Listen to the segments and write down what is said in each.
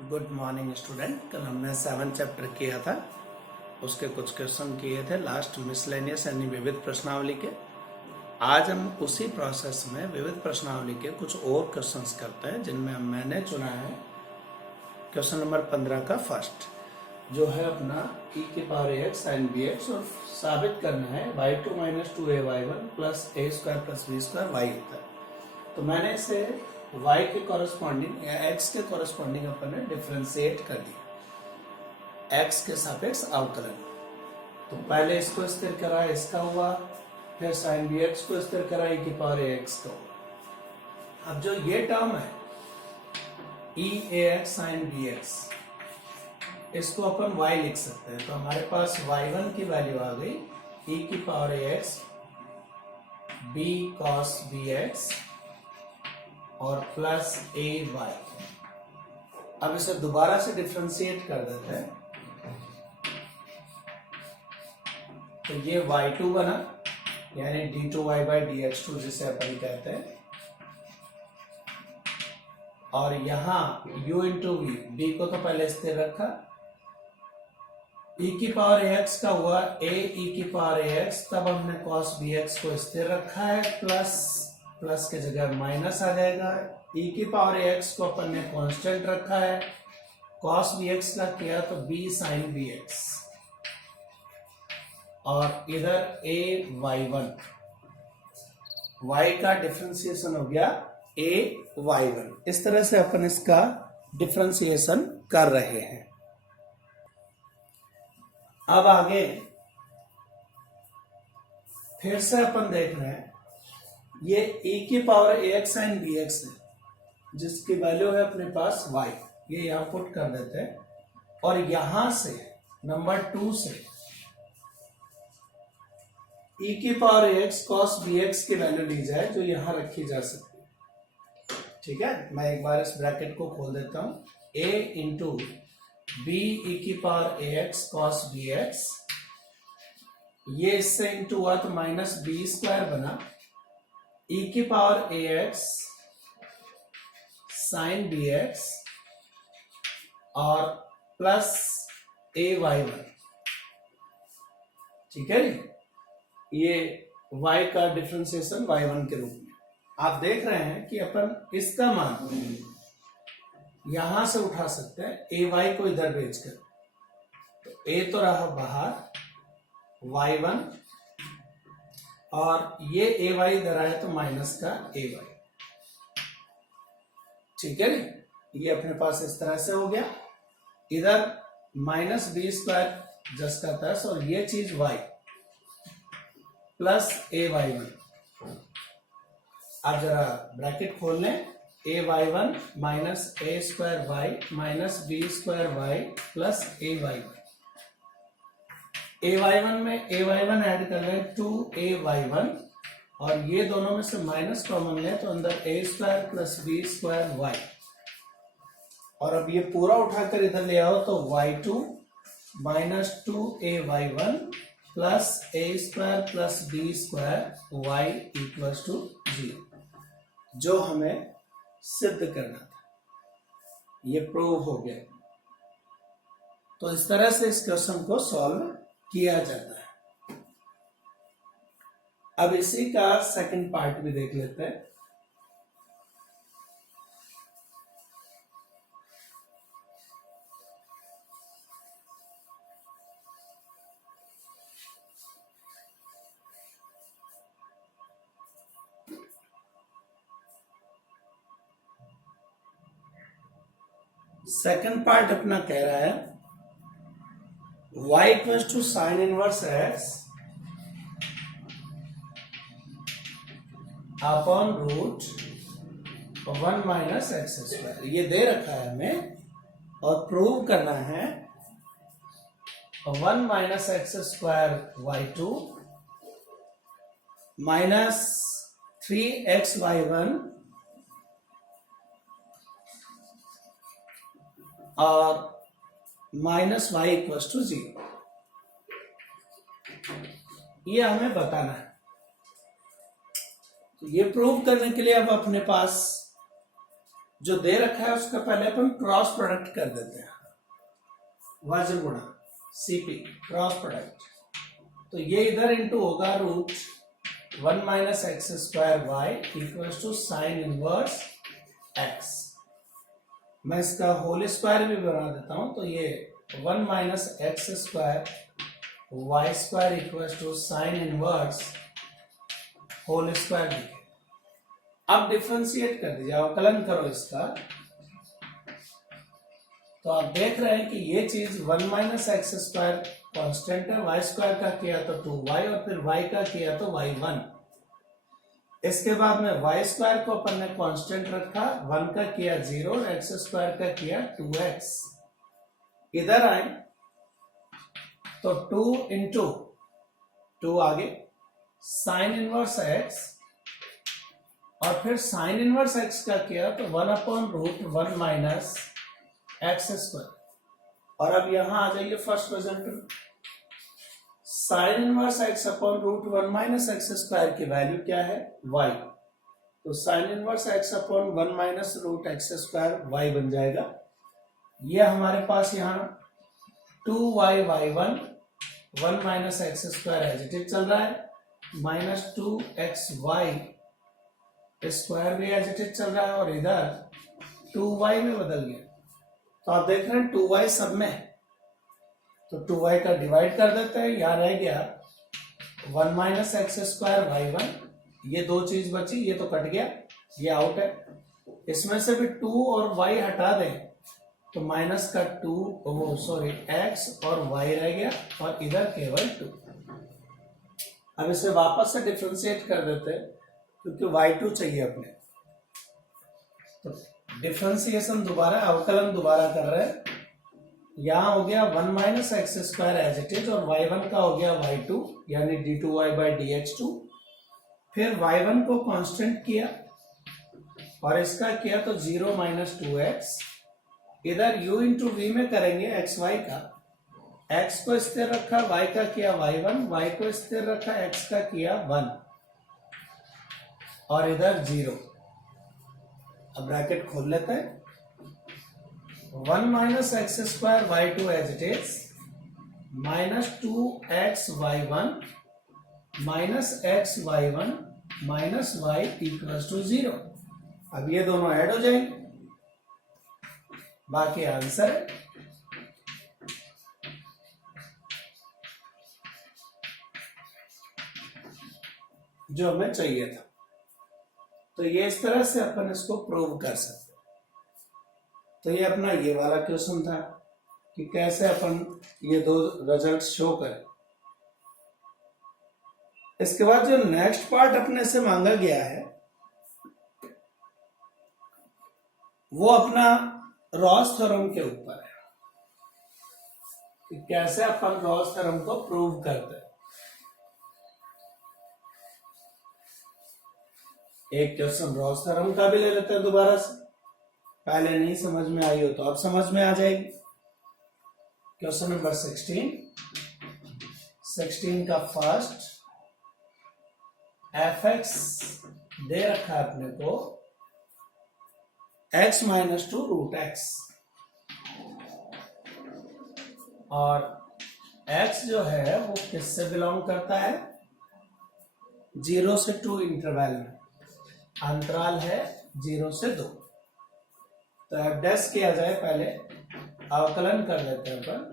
Good morning student. कल हमने 7 chapter किया था, उसके कुछ क्वेश्चन किए थे लास्ट मिसलेनियस यानी विविध प्रश्नावली के। आज हम उसी प्रोसेस में विविध प्रश्नावली के कुछ और क्वेश्चंस करते हैं, जिनमें मैंने चुना है क्वेश्चन नंबर 15 का फर्स्ट, जो है अपना e की पावर ax sin bx, और साबित करना है y2 - 2ay1 plus a square plus b square y होता है। तो मैंने इसे y के कॉरेस्पॉन्डिंग या x के कॉरेस्पॉन्डिंग अपन ने डिफ्रेंशिएट कर दिया, x के सापेक्ष अवकलन। तो पहले इसको स्थिर करा, इसका हुआ, फिर sin bx को स्थिर करा, e की पावर ax का हुआ। अब जो ये टर्म है e ax sin bx, इसको अपन y लिख सकते हैं। तो हमारे पास y1 की वैल्यू आ गई e की power ax b cos bx और प्लस ए वाई। अब इसे दोबारा से डिफ्रेंशिएट कर देते हैं, तो ये y2 बना, यानी d2y/dx2 जिसे अपन कहते हैं, और यहां u इंटू वी, b को तो पहले स्थिर रखा, e की पावर ax का हुआ a e की पावर ax, तब हमने cos bx को स्थिर रखा है, प्लस के जगह माइनस आ जाएगा। e की पावर ax को अपन ने कांस्टेंट रखा है, cos bx का किया तो b sin bx, और इधर a y1, y का डिफरेंशिएशन हो गया a y1। इस तरह से अपन इसका डिफरेंशिएशन कर रहे हैं। अब आगे फिर से अपन देख रहे हैं, ये e की पावर ax sin bx है, जिसकी वैल्यू है अपने पास y, ये यहां पुट कर देते हैं, और यहां से नंबर 2 से e की पावर ax cos bx की वैल्यू ली जाए, जो यहां रखी जा सकती है। ठीक है, मैं एक बार इस ब्रैकेट को खोल देता हूं, a इंटू b e की पावर ax cos bx, ये इससे इंटू हुआ तो माइनस बी स्क्वायर बना, e की पावर ax sin bx और प्लस a y1। ठीक है, ये y का डिफरेंशिएशन y1 के रूप में। आप देख रहे हैं कि अपन इसका मान यहां से उठा सकते हैं, ay को इधर भेजकर, तो a तो रहा बाहर, y1, और ये ay इधर आया तो माइनस का ay। ठीक है, ये अपने पास इस तरह से हो गया, इधर माइनस बी स्क्वायर जस का तस, और ये चीज y प्लस ए y1। आप जरा ब्रैकेट खोल लें, A y1 minus A square y minus B square y plus A y1। A y1 में ए y1 ऐड कर लें 2ay1, और ये दोनों में से माइनस कॉमन लें तो अंदर A square plus B square y, और अब ये पूरा उठाकर इधर ले आओ तो y2 minus 2ay1 plus a square plus B square y equals to 0, जो हमें सिद्ध करना था। ये प्रूव हो गया। तो इस तरह से इस क्वेश्चन को सॉल्व किया जाता है। अब इसी का सेकंड पार्ट भी देख लेते हैं। सेकंड पार्ट अपना कह रहा है y equals to sine inverse x upon root 1 minus x square, ये दे रखा है हमें, और प्रूव करना है 1 minus x square y2 minus 3x y1 और माइनस y इक्वल्स टू 0, ये हमें बताना है। तो ये प्रूव करने के लिए अब अपने पास जो दे रखा है उसका पहले अपन क्रॉस प्रोडक्ट कर देते हैं, वज्र गुणा सीपी क्रॉस प्रोडक्ट। तो ये इधर इंटू होगा root 1 minus x square y equal to sine inverse x. मैं इसका होल स्क्वायर भी बना देता हूं, तो ये 1 minus x square y square equal to sine inverse whole square लिखे। अब डिफ्रेंशिएट कर दीजिए, अवकलन करो इसका, तो आप देख रहे हैं कि ये चीज 1 माइनस एक्स स्क्वायर कॉन्स्टेंट है, वाई स्क्वायर का किया तो 2y और फिर y का किया तो y1। इसके बाद में वाई स्क्वायर को अपन ने कांस्टेंट रखा, 1 का किया 0 और एक्स स्क्वायर का किया 2x। इधर आए तो 2 इंटू 2 आगे साइन इनवर्स x और फिर साइन इनवर्स x का किया तो 1 upon root 1 minus x square. और अब यहां आ जाइए फर्स्ट क्वेश्चन पे, sine inverse x upon root 1 minus x square की वैल्यू क्या है y। तो sine inverse x upon 1 minus root x square y बन जाएगा। ये हमारे पास यहाँ 2y/1 1 minus x square as it is चल रहा है, माइनस 2xy स्क्वायर भी एज इट इज चल रहा है और इधर 2y में बदल गया। तो आप देख रहे हैं 2y सब में है, तो 2y का डिवाइड कर देते हैं, यहां रह गया 1 माइनस एक्स स्क्वायर y1। ये दो चीज बची, ये तो कट गया, ये आउट है। इसमें से भी 2 और y हटा दें तो माइनस का 2 x और y रह गया और इधर केवल 2। अब इसे वापस से डिफ्रेंशिएट कर देते हैं क्योंकि y2 चाहिए अपने, तो डिफ्रेंशिएशन दोबारा, अवकलन दोबारा कर रहे हैं। यहां हो गया 1 minus x square as it is और y1 का हो गया y2 यानी d2y/dx2। फिर y1 को कांस्टेंट किया और इसका किया तो 0 माइनस 2x। इधर u इंटू वी में करेंगे एक्स वाई का, x को स्थिर रखा, y का किया y1, y को स्थिर रखा, x का किया 1 और इधर 0। अब ब्रैकेट खोल लेते हैं, 1 minus x square y2 as it is minus 2xy1 minus xy1 minus y equal to 0। अब ये दोनों ऐड हो जाएंगे, बाकी आंसर है। जो हमें चाहिए था। तो ये इस तरह से अपन इसको प्रूव कर सकते। तो ये अपना ये वाला क्वेश्चन था कि कैसे अपन ये दो रिजल्ट शो करें। इसके बाद जो नेक्स्ट पार्ट अपने से मांगा गया है वो अपना रॉस थ्योरम के ऊपर है कि कैसे अपन रॉस थ्योरम को प्रूव करते हैं। एक क्वेश्चन रॉस थ्योरम का भी ले लेते हैं दोबारा से, पहले नहीं समझ में आई हो तो अब समझ में आ जाएगी। क्वेश्चन नंबर 16 का फर्स्ट, fx दे रखा है अपने को x माइनस 2 रूट एक्स और x जो है वो किससे बिलोंग करता है, 0 से 2 इंटरवल में, अंतराल है 0 से 2। तो एफ डैश किया जाए, पहले अवकलन कर लेते हैं अपन।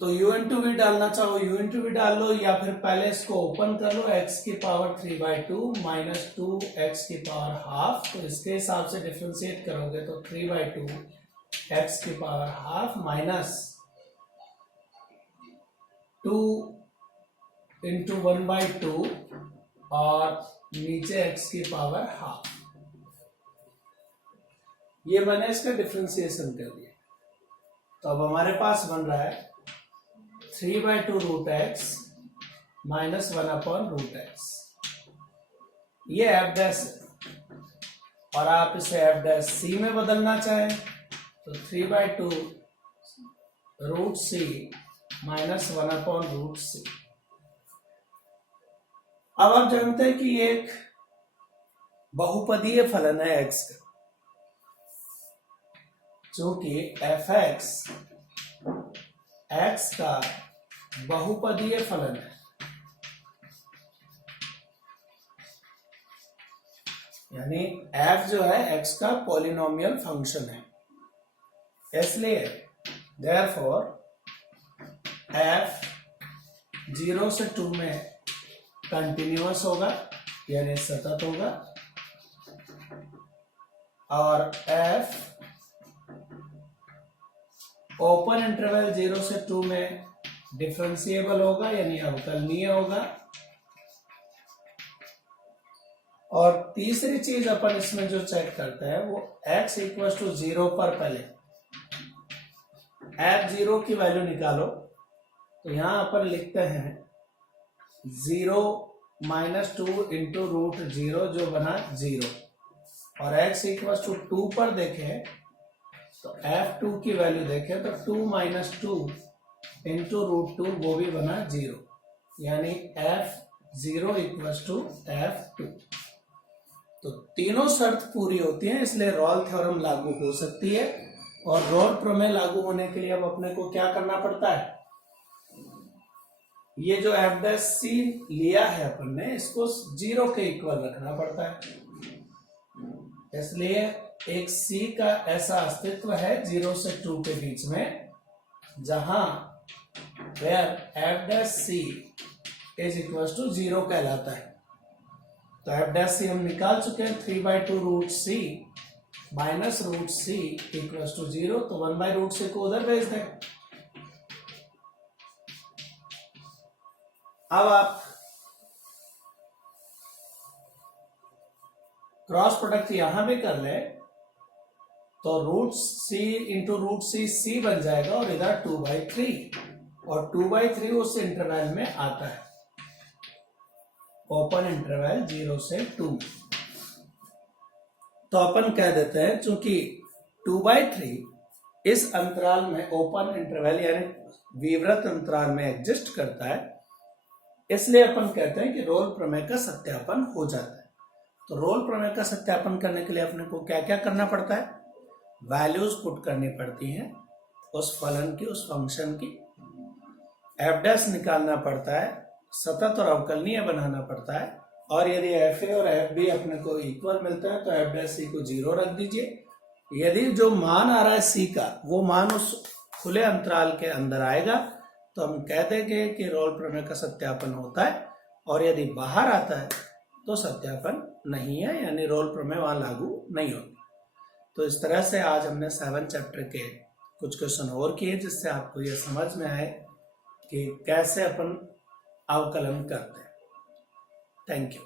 तो u इंटू वी डालना चाहो u इंटू वी डाल लो, या फिर पहले इसको ओपन कर लो, x की पावर 3/2 माइनस 2x की पावर हाफ। तो इसके हिसाब से डिफ्रेंशिएट करोगे तो 3/2 x की पावर हाफ माइनस 2 इंटू 1/2 और नीचे x की पावर हाफ। ये मैंने इसका डिफ्रेंशिएशन कर दिया। तो अब हमारे पास बन रहा है 3/2 root x minus 1 upon root x. ये एफ डैश और आप इसे एफ डैश सी में बदलना चाहें तो 3/2 रूट सी माइनस 1 अपॉन रूट सी। अब आप जानते हैं कि एक बहुपदीय फलन है एक्स का, चूंकि एफ एक्स का बहुपदीय फलन है, यानी एफ जो है एक्स का पॉलिनोमियल फंक्शन है, इसलिए देयरफॉर एफ 0 से 2 में कंटिन्यूअस होगा यानी सतत होगा, और एफ ओपन इंटरवल 0 से 2 में डिफरेंशिएबल होगा यानी अवकलनीय होगा। और तीसरी चीज अपन इसमें जो चेक करते हैं वो x इक्वल टू 0 पर पहले f0 की वैल्यू निकालो, तो यहां अपन लिखते हैं 0 - 2 इंटू √0 जो बना 0, और x इक्वल टू 2 पर देखें तो f2 की वैल्यू देखें तो 2 - 2 इंटू √2 वो भी बना 0, यानी f0 इक्वल टू f2। तो तीनों शर्त पूरी होती हैं, इसलिए रॉल थ्योरम लागू हो सकती है। और रॉल प्रमेय लागू होने के लिए अब अपने को क्या करना पड़ता है, ये जो f' लिया है अपन ने इसको 0 के इक्वल रखना पड़ता है, इसलिए एक c का ऐसा अस्तित्व है 0 से 2 के बीच में जहां where f' is equal to 0 कहलाता है। तो f' हम निकाल चुके हैं, 3/2 √c minus √c equal to 0, तो 1/√c को उधर भेज दें। अब आप क्रॉस प्रोडक्ट यहां भी कर ले तो √c इंटू √c c बन जाएगा, और इधर 2/3, और 2/3 उस इंटरवल में आता है, ओपन इंटरवल 0 से 2। तो अपन कह देते हैं चूंकि 2/3 इस अंतराल में ओपन इंटरवल यानी विवृत अंतराल में एग्जिस्ट करता है, इसलिए अपन कहते हैं कि रोल प्रमेय का सत्यापन हो जाता है। तो रोल प्रमेय का सत्यापन करने के लिए अपने को क्या क्या करना पड़ता है, वैल्यूज पुट करनी पड़ती हैं उस फलन की, उस फंक्शन की, f' निकालना पड़ता है, सतत और अवकलनीय बनाना पड़ता है, और यदि f a और f b अपने को इक्वल मिलता है तो f' को 0 रख दीजिए। यदि जो मान आ रहा है c का वो मान उस खुले अंतराल के अंदर आएगा तो हम कह देंगे कि रोल प्रमेय का सत्यापन होता है, और यदि बाहर आता है तो सत्यापन नहीं है, यानी रोल प्रमेय वहां लागू नहीं होती। तो इस तरह से आज हमने 7 चैप्टर के कुछ क्वेश्चन और किए जिससे आपको यह समझ में आए कि कैसे अपन अवकलन करते हैं। Thank you.